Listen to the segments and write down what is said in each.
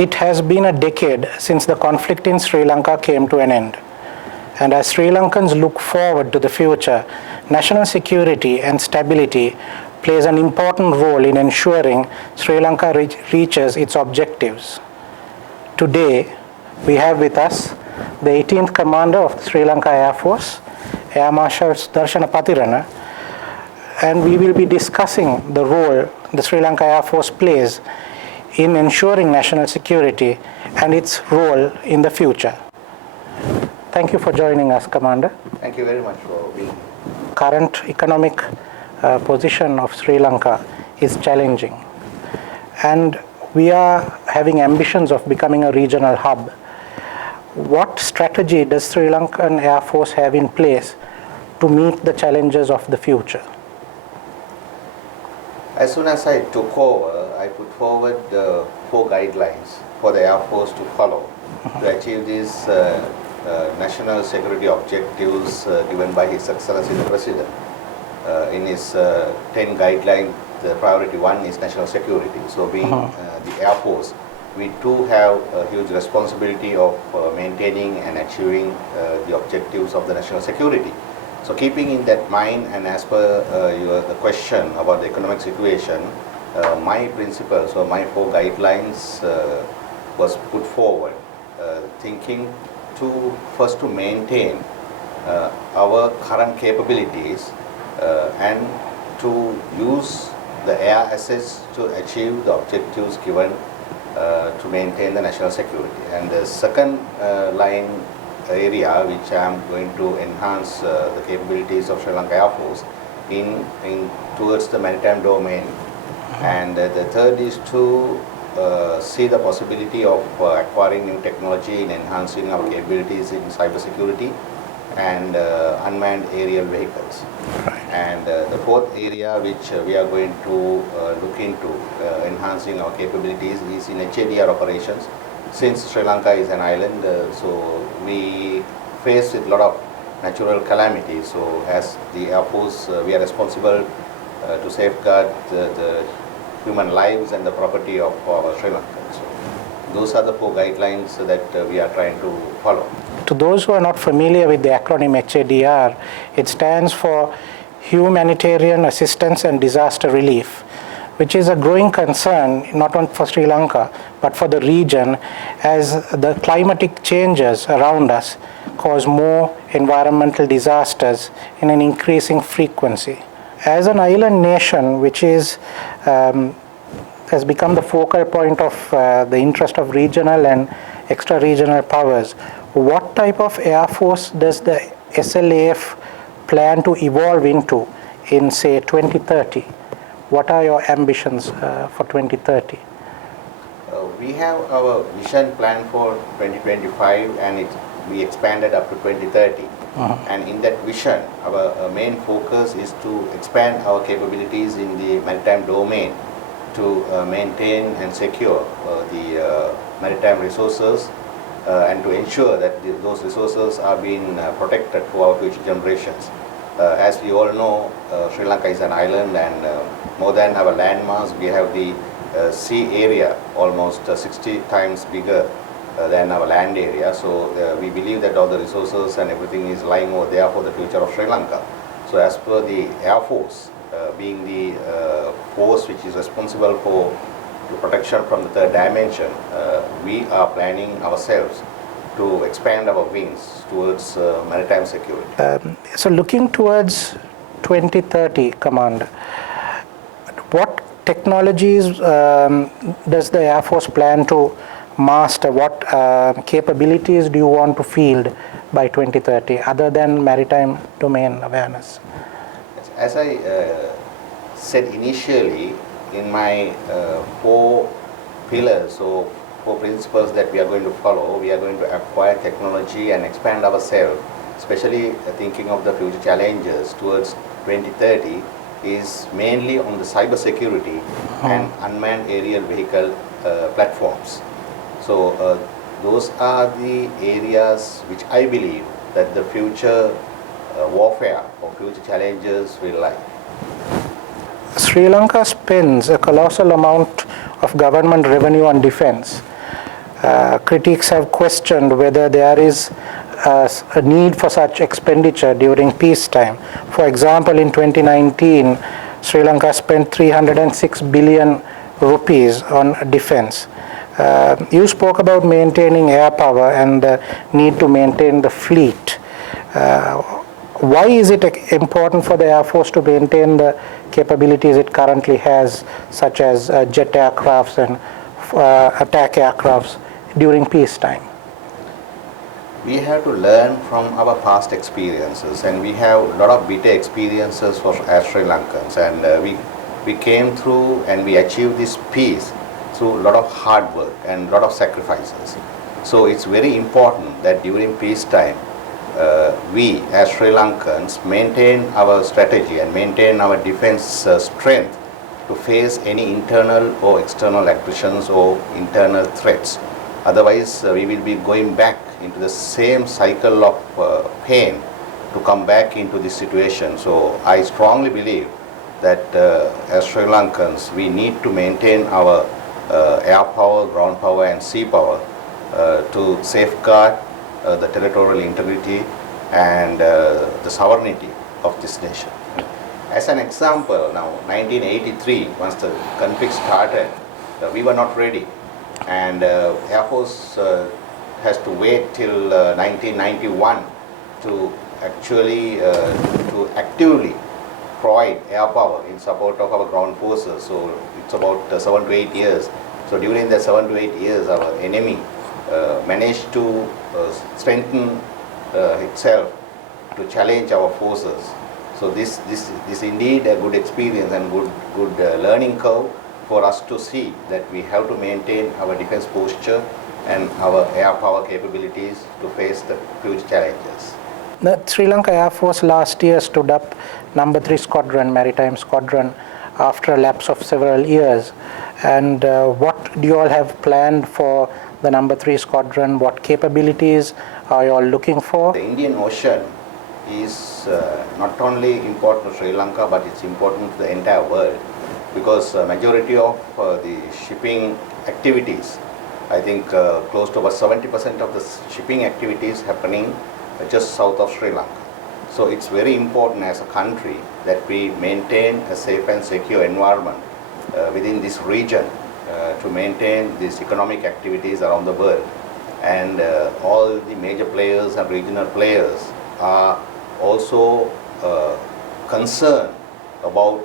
It has been a decade since the conflict in Sri Lanka came to an end. And as Sri Lankans look forward to the future, national security and stability plays an important role in ensuring Sri Lanka reaches its objectives. Today, we have with us the 18th Commander of the Sri Lanka Air Force, Air Marshal Sudarshana Pathirana, and we will be discussing the role the Sri Lanka Air Force plays in ensuring national security and its role in the future. Thank you for joining us, Commander. Thank you very much for being here. Current economic position of Sri Lanka is challenging, and we are having ambitions of becoming a regional hub. What strategy does Sri Lankan Air Force have in place to meet the challenges of the future? As soon as I took over, I put forward 4 guidelines for the Air Force to follow to achieve these national security objectives given by His Excellency the President. In his 10 guidelines, the priority 1 is national security. So being the Air Force, we too have a huge responsibility of maintaining and achieving the objectives of the national security. So keeping in that mind, and as per the question about the economic situation, my principles or my 4 guidelines was put forward, thinking to first to maintain our current capabilities and to use the air assets to achieve the objectives given to maintain the national security. And the second line area which I am going to enhance the capabilities of Sri Lanka Air Force in towards the maritime domain. And the third is to see the possibility of acquiring new technology in enhancing our capabilities in cybersecurity and unmanned aerial vehicles. And the fourth area which we are going to look into enhancing our capabilities is in HADR operations. Since Sri Lanka is an island, so we face with a lot of natural calamities. So as the Air Force, we are responsible to safeguard the human lives and the property of our Sri Lankans. So those are the 4 guidelines that we are trying to follow. To those who are not familiar with the acronym HADR, it stands for Humanitarian Assistance and Disaster Relief, which is a growing concern not only for Sri Lanka but for the region, as the climatic changes around us cause more environmental disasters in an increasing frequency. As an island nation which is has become the focal point of the interest of regional and extra-regional powers, what type of Air Force does the SLAF plan to evolve into in, say, 2030? What are your ambitions for 2030? We have our vision plan for 2025, and we expanded up to 2030. And in that vision, our main focus is to expand our capabilities in the maritime domain to maintain and secure the maritime resources and to ensure that those resources are being protected for our future generations. As we all know, Sri Lanka is an island, and more than our land mass, we have the sea area almost 60 times bigger than our land area. So we believe that all the resources and everything is lying over there for the future of Sri Lanka. So as per the Air Force, being the force which is responsible for the protection from the third dimension, we are planning ourselves to expand our wings towards maritime security. So looking towards 2030, Commander, what technologies does the Air Force plan to master? What capabilities do you want to field by 2030 other than maritime domain awareness? As I said initially in my 4 pillars or 4 principles that we are going to follow, we are going to acquire technology and expand ourselves, especially thinking of the future challenges towards 2030 is mainly on the cyber security and unmanned aerial vehicle platforms. So those are the areas which I believe that the future warfare or future challenges will lie. Sri Lanka spends a colossal amount of government revenue on defense, critics have questioned whether there is a need for such expenditure during peacetime. For example, in 2019, Sri Lanka spent 306 billion rupees on defense. You spoke about maintaining air power and the need to maintain the fleet. Why is it important for the Air Force to maintain the capabilities it currently has, such as jet aircrafts and attack aircrafts during peacetime? We have to learn from our past experiences, and we have a lot of bitter experiences for as Sri Lankans, and we came through and we achieved this peace through a lot of hard work and a lot of sacrifices. So it's very important that during peacetime we as Sri Lankans maintain our strategy and maintain our defense strength to face any internal or external aggressions or internal threats. Otherwise, we will be going back into the same cycle of pain to come back into this situation. So I strongly believe that as Sri Lankans, we need to maintain our air power, ground power and sea power to safeguard the territorial integrity and the sovereignty of this nation. As an example, now 1983, once the conflict started, we were not ready, and Air Force has to wait till 1991 to actually to actively provide air power in support of our ground forces. So it's about 7 to 8 years. So during the 7 to 8 years, our enemy managed to strengthen itself to challenge our forces. So this is indeed a good experience and good learning curve for us to see that we have to maintain our defense posture and our air power capabilities to face the huge challenges. The Sri Lanka Air Force last year stood up No. 3 Squadron, Maritime Squadron, after a lapse of several years. And what do you all have planned for the No. 3 Squadron? What capabilities are you all looking for? The Indian Ocean is not only important to Sri Lanka, but it's important to the entire world, because majority of the shipping activities, I think close to about 70% of the shipping activities happening just south of Sri Lanka. So it's very important as a country that we maintain a safe and secure environment within this region to maintain these economic activities around the world. And all the major players and regional players are also concerned about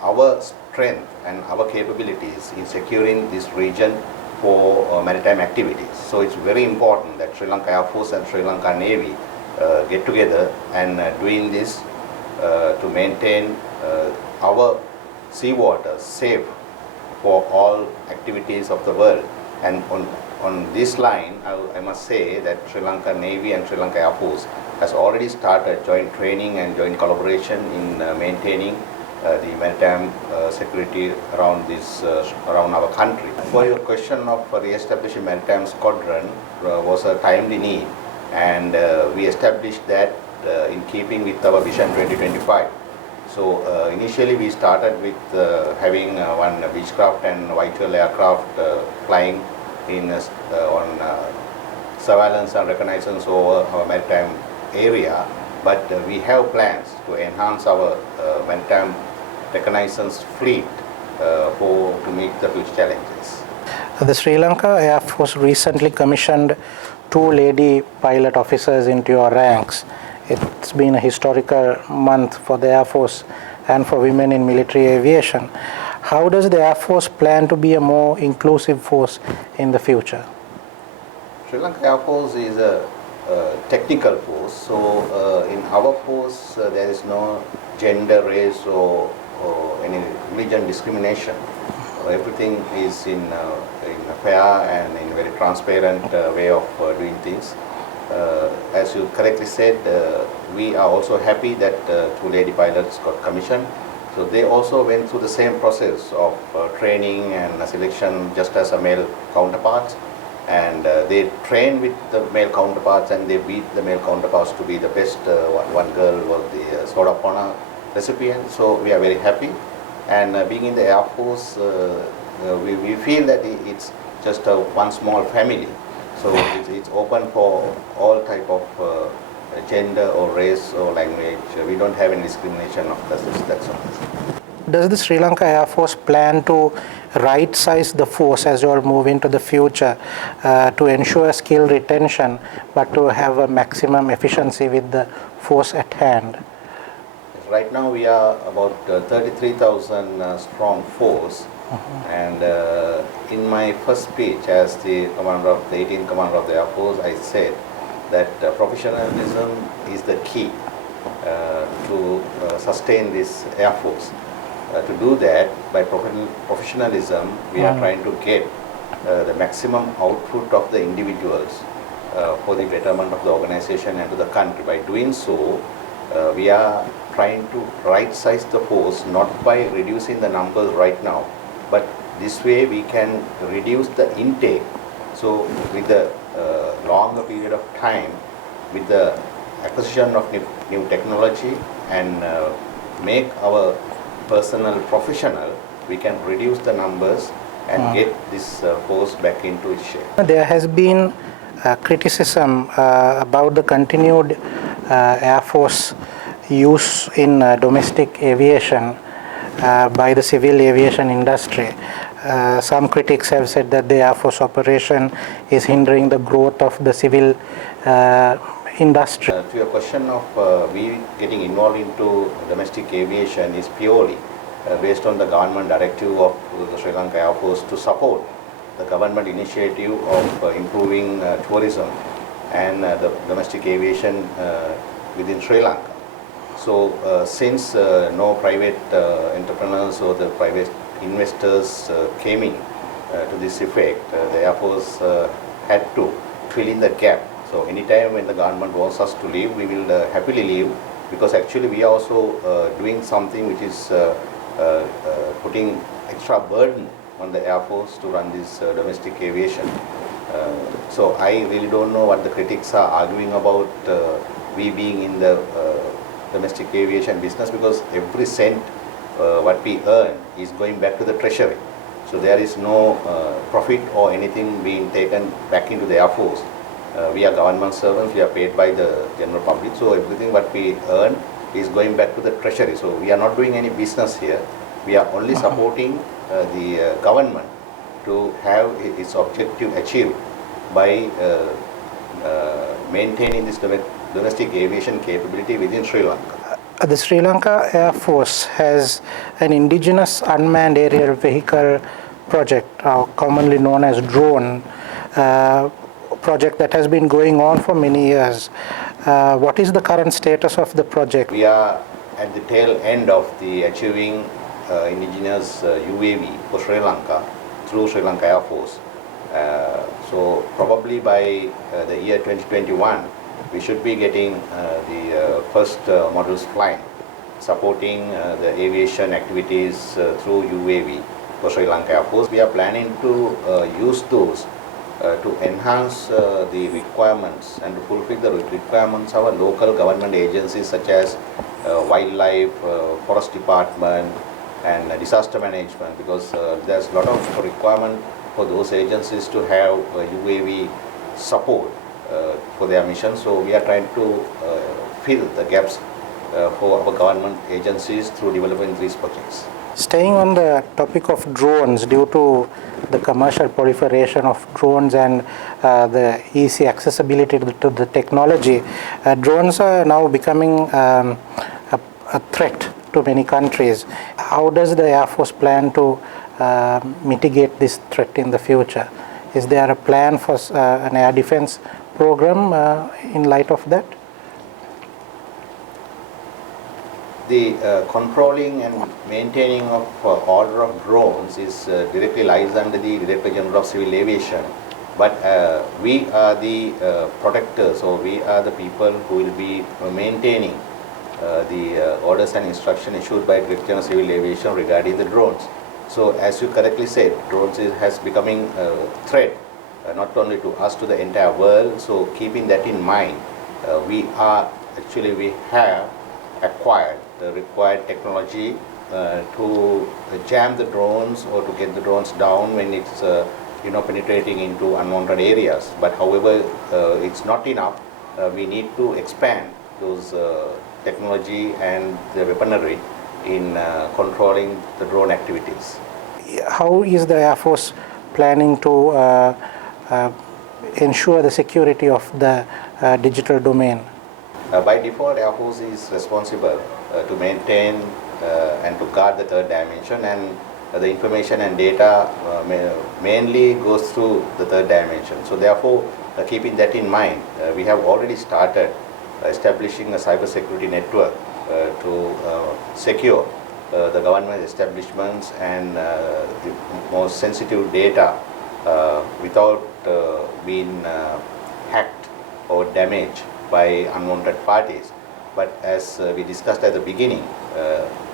our strength and our capabilities in securing this region for maritime activities. So it's very important that Sri Lanka Air Force and Sri Lanka Navy get together and doing this to maintain our seawaters safe for all activities of the world. And on this line, I must say that Sri Lanka Navy and Sri Lanka Air Force has already started joint training and joint collaboration in maintaining the maritime security around around our country. For your question of re-establishing Maritime Squadron was a timely need, and we established that in keeping with our Vision 2025. So initially we started with having one Beechcraft and Whitehall aircraft flying in on surveillance and reconnaissance over our maritime area, but we have plans to enhance our maritime reconnaissance fleet to meet the future challenges. The Sri Lanka Air Force recently commissioned 2 lady pilot officers into your ranks. It's been a historical month for the Air Force and for women in military aviation. How does the Air Force plan to be a more inclusive force in the future? Sri Lanka Air Force is a technical force, so in our force there is no gender, race or any religion discrimination. Everything is in a fair and in a very transparent way of doing things. As you correctly said, we are also happy that 2 lady pilots got commissioned. So they also went through the same process of training and selection just as a male counterparts, and they train with the male counterparts and they beat the male counterparts to be the best. One girl was the Sword of Honor recipient, so we are very happy. And being in the Air Force, we feel that it's just one small family. So it's open for all type of gender or race or language. We don't have any discrimination of that's all. Does the Sri Lanka Air Force plan to right-size the force as you all move into the future to ensure skill retention, but to have a maximum efficiency with the force at hand? Right now we are about 33,000 strong force, and in my first speech as the 18th Commander of the Air Force, I said that professionalism is the key to sustain this Air Force. To do that, by professionalism, we are trying to get the maximum output of the individuals for the betterment of the organization and to the country. By doing so, we are trying to right-size the force, not by reducing the numbers right now, but this way we can reduce the intake. So with the longer period of time, with the acquisition of new technology and make our personnel professional, we can reduce the numbers and get this force back into its shape. There has been criticism about the continued Air Force use in domestic aviation by the civil aviation industry. Some critics have said that the Air Force operation is hindering the growth of the civil industry. To your question of we getting involved into domestic aviation is purely based on the government directive of the Sri Lanka Air Force to support the government initiative of improving tourism and the domestic aviation within Sri Lanka. So since no private entrepreneurs or the private investors came in to this effect, the Air Force had to fill in the gap. So anytime when the government wants us to leave, we will happily leave, because actually we are also doing something which is putting extra burden on the Air Force to run this domestic aviation. So I really don't know what the critics are arguing about we being in the domestic aviation business, because every cent what we earn is going back to the treasury. So there is no profit or anything being taken back into the Air Force. We are government servants, we are paid by the general public, so everything what we earn is going back to the treasury. So we are not doing any business here. We are only supporting the government to have its objective achieved by maintaining this domestic aviation capability within Sri Lanka. The Sri Lanka Air Force has an indigenous unmanned aerial vehicle project, commonly known as drone, project that has been going on for many years. What is the current status of the project? We are at the tail end of the achieving indigenous UAV for Sri Lanka through Sri Lanka Air Force. So probably by the year 2021, we should be getting the first models flying, supporting the aviation activities through UAV for Sri Lanka Air Force. We are planning to use those to enhance the requirements and to fulfill the requirements of our local government agencies such as wildlife, forest department and disaster management, because there's a lot of requirement for those agencies to have UAV support for their mission. So we are trying to fill the gaps for our government agencies through developing these projects. Staying on the topic of drones, due to the commercial proliferation of drones and the easy accessibility to the technology, drones are now becoming a threat to many countries. How does the Air Force plan to mitigate this threat in the future? Is there a plan for an air defense program in light of that? The controlling and maintaining of order of drones is directly lies under the Director General of Civil Aviation, but we are the protectors, or we are the people who will be maintaining the orders and instruction issued by Director General of Civil Aviation regarding the drones. So as you correctly said, drones has becoming a threat not only to us, to the entire world. So keeping that in mind, we have acquired the required technology to jam the drones or to get the drones down when it's penetrating into unwanted areas. But however, it's not enough. We need to expand those technology and the weaponry in controlling the drone activities. How is the Air Force planning to ensure the security of the digital domain? By default, Air Force is responsible to maintain and to guard the third dimension, and the information and data mainly goes through the third dimension. So therefore, keeping that in mind, we have already started establishing a cybersecurity network to secure the government establishments and the most sensitive data without being hacked or damaged by unwanted parties. But as we discussed at the beginning,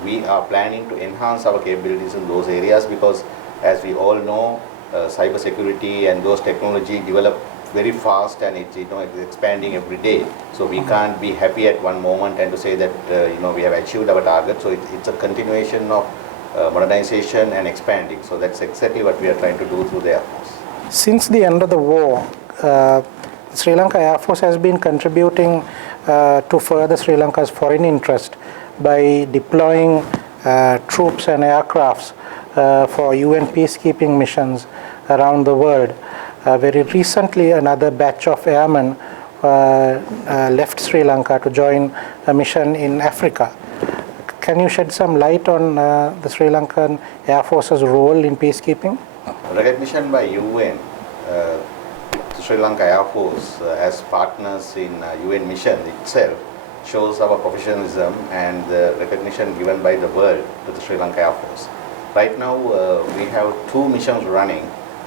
we are planning to enhance our capabilities in those areas, because as we all know, cybersecurity and those technology develop very fast, and it's expanding every day. So we can't be happy at one moment and to say that we have achieved our target. So it's a continuation of modernization and expanding. So that's exactly what we are trying to do through the Air Force. Since the end of the war, Sri Lanka Air Force has been contributing to further Sri Lanka's foreign interest by deploying troops and aircrafts for UN peacekeeping missions around the world. Very recently, another batch of airmen left Sri Lanka to join a mission in Africa. Can you shed some light on the Sri Lankan Air Force's role in peacekeeping? Recognition by UN, the Sri Lanka Air Force as partners in UN mission itself shows our professionalism and the recognition given by the world to the Sri Lanka Air Force. Right now, we have two missions running,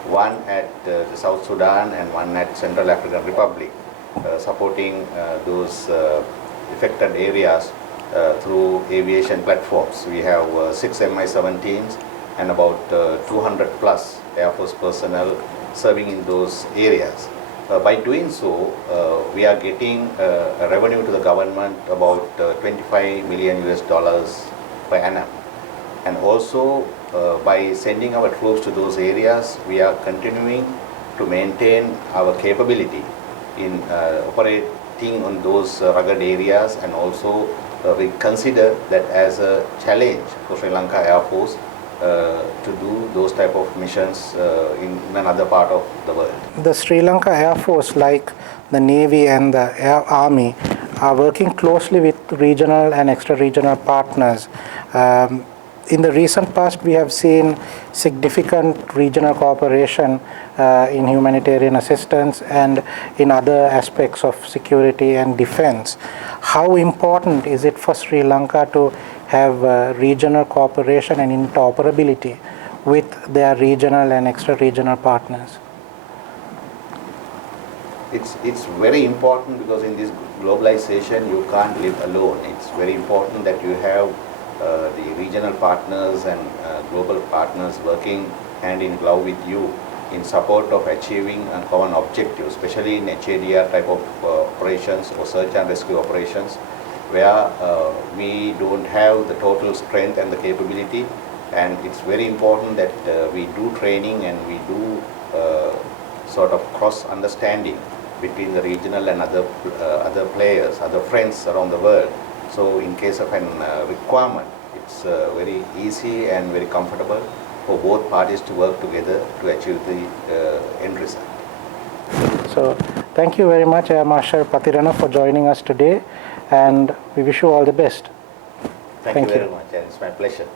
one at the South Sudan and one at Central African Republic, supporting those affected areas through aviation platforms. We have 6 Mi-17s and about 200 plus Air Force personnel serving in those areas. By doing so, we are getting a revenue to the government about $25 million per annum. And also, by sending our troops to those areas, we are continuing to maintain our capability in operating on those rugged areas, and also we consider that as a challenge for Sri Lanka Air Force to do those type of missions in another part of the world. The Sri Lanka Air Force, like the Navy and the Air Army, are working closely with regional and extra-regional partners. In the recent past, we have seen significant regional cooperation in humanitarian assistance and in other aspects of security and defense. How important is it for Sri Lanka to have regional cooperation and interoperability with their regional and extra-regional partners? It's very important, because in this globalization you can't live alone. It's very important that you have the regional partners and global partners working hand in glove with you in support of achieving a common objective, especially in HADR type of operations or search and rescue operations, where we don't have the total strength and the capability. And it's very important that we do training and we do sort of cross understanding between the regional and other players, other friends around the world. So in case of an requirement, it's very easy and very comfortable for both parties to work together to achieve the end result. So thank you very much, Air Marshal Pathirana, for joining us today, and we wish you all the best. Thank you very much, and it's my pleasure.